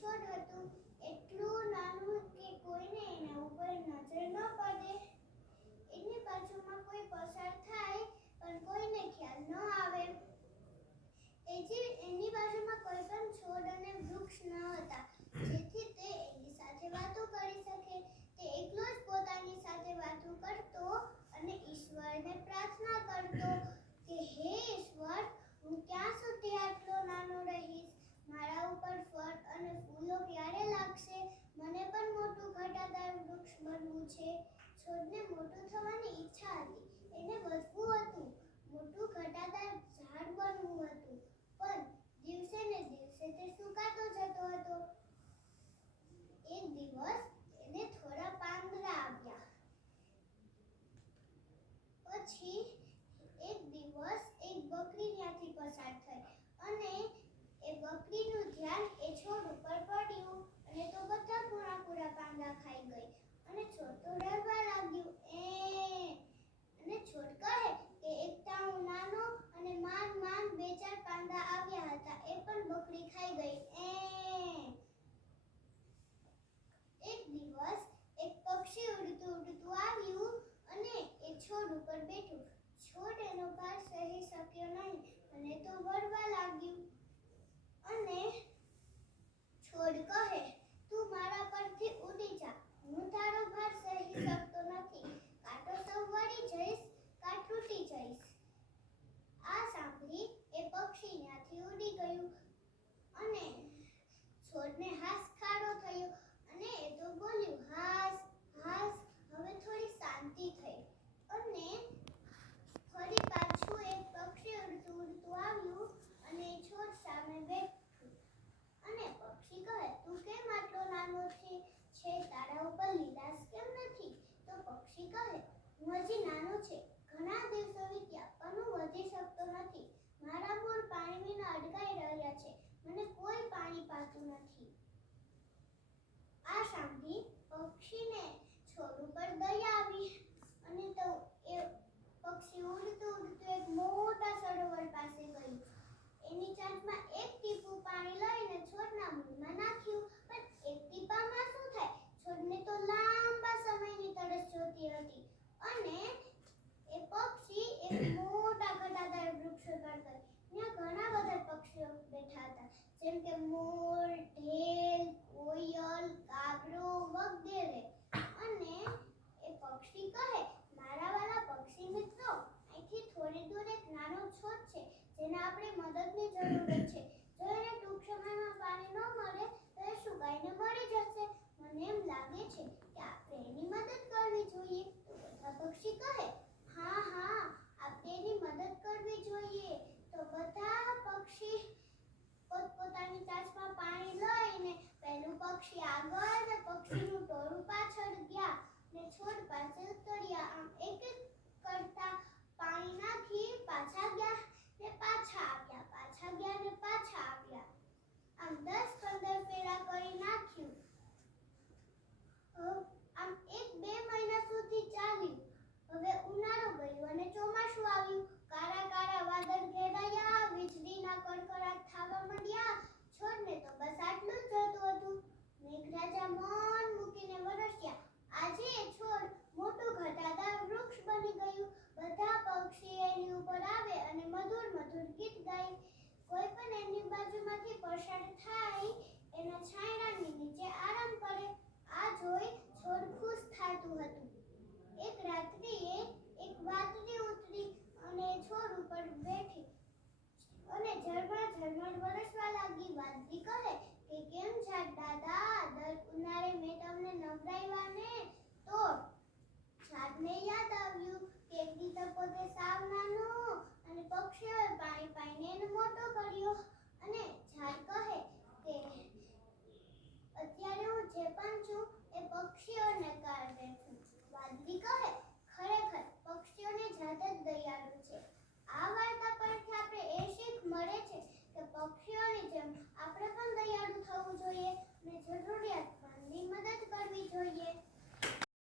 છોડ હતું એટલું નાનું કે કોઈને એના ઉપર નજર ન પડે. એની બાજુમાં કોઈ પસાર થાય પણ કોઈને ખ્યાલ ન આવે. એની બાજુમાં કોઈ પણ છોડ અને વૃક્ષ ન હતા જેથી તે એની સાથે વાતો કરી શકે. તે એકલો જ પોતાની સાથે વાતો કરતો અને ઈશ્વરને પ્રાર્થના કરતો કે હે ઈશ્વર, હું ક્યાં સુધી આટલો નાનો રહીશ? મારા ઉપર ફળ અને ફૂલો ક્યારે લાગશે? મને પણ મોટું ઘટાદાર વૃક્ષ બનવું છે. છોડને મોટું થવાની ઈચ્છા હતી. એને વધવું હતું, મોટું ઘટાદાર ઝાડ બનવું હતું. પણ દિવસે ને દિવસે તે સુકાતો જતો હતો. એક દિવસ એને થોડા પાંદડા આવ્યા. પછી એક દિવસ એક બકરી ત્યાંથી પસાર થઈ અને એ બકરીનું ધ્યાન એ છોડ ઉપર પડ્યું અને તો બધા પૂરા પાંદડા ખાઈ ગઈ અને છોડ તો રડવા લાગ્યું. અને છોડ કહે કે એક ટાણું નાનો અને માંડ 2-4 પાંદડા આવ્યા હતા, એ પણ બકરી ખાઈ ગઈ. એક દિવસ એક પક્ષી ઉડતું આવ્યું અને એ છોડ ઉપર બેઠું. છોડ એનો ભાર સહી શક્યો નહીં અને તો વળવા લાગ્યું. અને છોડ કહે, તું મારા પરથી ઉડી જા, હું તારો ભાર સહી શકતો નથી. કાં તો સૌ વળી જઈશ, કાં તૂટી જઈશ. આ સાંભળી એ પક્ષી ત્યાંથી ઉડી ગયું અને છોડને હાશકારો થયો અને એ તો બોલ્યું, હાશ હાશ. હવે થોડી શાંતિ થઈ અને ફરી પાછું એક પક્ષી ઉડતું આવ્યું અને છોડ સામે બેઠું. અને પક્ષી કહે, તું કેમ આટલો નાનો છે? તારા ઉપર લીલાશ કેમ નથી? તો પક્ષી કહે, હું હજી નાનો છે, ઘણા દિવસો વીત્યા પણ હું વધી શકતો નથી. મારા મૂળ પાણી વિના અટકાઈ રહ્યા છે, મને કોઈ પાણી પાતું નથી. આ સાંભળી પક્ષીને છોડ ઉપર દયા આવી અને તો એ પક્ષી ઉડતું એક મોટા સરોવર પાસે ગયું. એની ચાંચમાં એક ટીપું પાણી લઈને છોડના મૂળમાં નાખ્યું. પણ એક ટીપામાં શું થાય? છોડને તો લાંબા સમયની તરસ જોતી હતી અને એ પક્ષી એક મોટા ઘટાદાર વૃક્ષ પર ગઈ. ત્યાં ઘણા બધા પક્ષીઓ બેઠા હતા, જેમ કે મોર, ઢેલ, કોયલ, કાગડો વગેરે. અને એ પક્ષી કહે, મારા વાલા પક્ષી મિત્રો, અહીંથી થોડી દૂર એક નાનો છોડ છે જેને આપણે મદદની જરૂર છે. જો એને ટૂંક સમયમાં પાણી ન મળે તો એ સુકાઈને મરી જશે. મને એમ લાગે છે કે આપણે એની મદદ કરવી જોઈએ. તો બધા પક્ષી કહે, હા હા, આપણે એની મદદ કરવી જોઈએ. તો બધા પક્ષી પોતપોતાની ચાંચમાં પાણી લઈને પહેલું પક્ષી આગળ ને પક્ષીનું ટોળું પાછળ ગયા ને છોડ પાસે ઉતર્યા. આમ એક એક કરતા પાણી નાખી પાછા ગયા ને પાછા આવ્યા, પાછા ગયા ને પાછા આવ્યા. આમ 10-15 ફેરા કરી નાખ્યું. આમ 1-2 મહિના સુધી ચાલ્યું. હવે ઉનાળો ગયો અને ચોમાસું આવ્યું. કાળા વાદળ ઘેરાયા, વીજળીના કડકડાટ થવા માંડ્યા. છોડને તો બસ આટલું જ જોતું હતું. મેઘરાજા મન મૂકીને વરસ્યા. આજે એ છોડ મોટું ઘટાદાર વૃક્ષ બની ગયું. બધા પક્ષી એની ઉપર આવે અને મધુર ગીત ગાય. કોઈ પણ એની બાજુમાંથી પસાર થાય એના છાંયડાની નીચે આરામ કરે. આ જોઈ છોડ ખુશ થતું હતું. એક રાત્રિએ એક વાદળી ઉતરી અને છોડ ઉપર બેઠી અને ઝરમર વરસવા લાગી. વાદળી કહે કે કેમ ઝાડ દાદા, દર ઉનાળે મેં તમને નવરાવ્યા ને તો